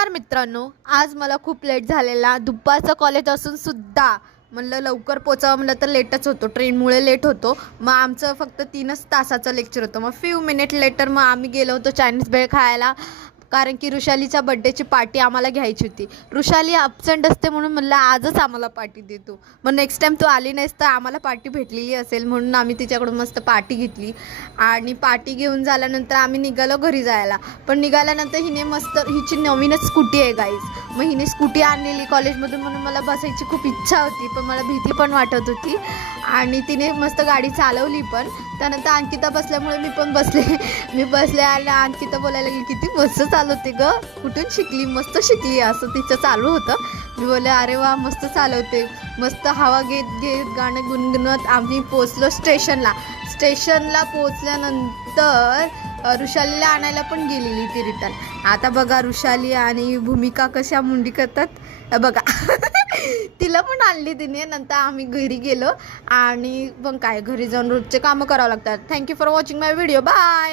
नमस्कार मित्रांनो, आज मला खूप लेट झालेला. दुपारचं कॉलेज असून सुद्धा म्हणलं लवकर पोचावं म्हणलं तर लेटच होतो, ट्रेनमुळे लेट होतो. मग आमचं फक्त 3च तासाचं लेक्चर होतं. मग फ्यू मिनिट लेटर मग आम्ही गेलो होतो चायनीज भेळ खायला, कारण की ऋषालीच्या बड्डेची पार्टी आम्हाला घ्यायची होती. ऋषाली ॲब्सेंट असते म्हणून म्हणलं आजच आम्हाला पार्टी देतो. मग नेक्स्ट टाईम तू आली नाहीस तर आम्हाला पार्टी भेटलेली असेल म्हणून आम्ही तिच्याकडून मस्त पार्टी घेतली. आणि पार्टी घेऊन झाल्यानंतर आम्ही निघालो घरी जायला. पण निघाल्यानंतर हिने मस्त, हिची नवीनच स्कूटी आहे गाईज. मग हिने स्कूटी आणलेली कॉलेजमधून म्हणून मला बसायची खूप इच्छा होती, पण मला भीती पण वाटत होती. आणि तिने मस्त गाडी चालवली पण. त्यानंतर अंकिता बसल्यामुळे मी पण बसले. मी बसले आणि अंकिता बोलायला लागली, किती मस्त चालवते ग, कुठून शिकली, मस्त शिकली, असं तिचं चालू होतं. मी बोलले अरे वा मस्त चालवते. मस्त हवा घेत घेत गाणं गुणगुणत आम्ही पोचलो स्टेशनला पोचल्यानंतर ऋषालीला आणायला पण गेलेली ती रिटर्न. आता बघा ऋषाली आणि भूमिका कशा मुंडी करतात बघा. तिला पण आणली तिने. नंतर आम्ही घरी गेलो आणि पण काय, घरी जाऊन रोजचे कामं करावं लागतात. Thank you for watching my video. Bye.